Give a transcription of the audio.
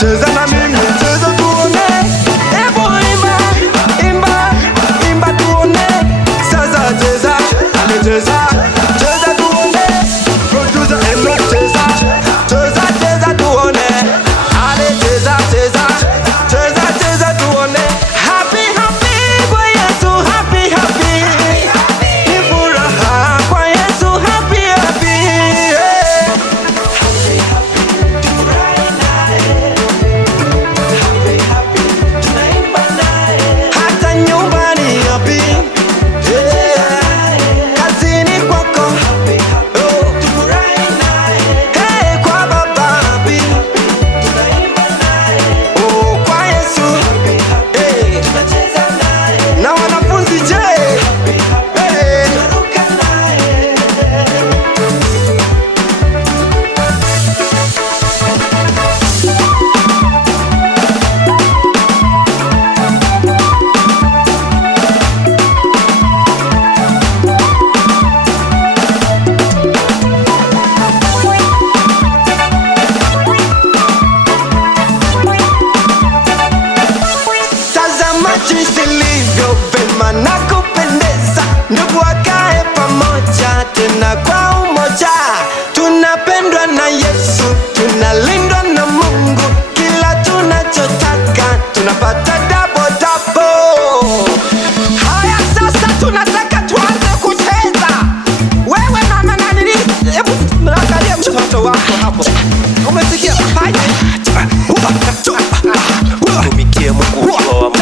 cheza na mimi, cheza tuone. Hebu imba, imba, imba tuone. Sasa cheza, cheza, cheza tuone. Producer Eno cheza, cheza, cheza tuone. Ale cheza, cheza, cheza, cheza tuone. Happy, happy kwa Yesu, happy, happy. Ni furaha kwa Yesu, happy, happy. Hata nyumbani happy, kazini kwako, hey, kwa baba happy, oh, kwa Yesu, hey, na wanafunzi je, hey. Tazama jinsi ilivyo vema na kupendeza, ndugu wakae pamoja tena kwa umoja. Tunapendwa na Yesu, tunalindwa na Mungu, kila tunachotaka tunapata double double. Haya sasa tunataka tuanze kucheza. Wewe mama nani, hebu angalia mtoto wako hapo. Umesikia? Tumikie Mungu wa moto.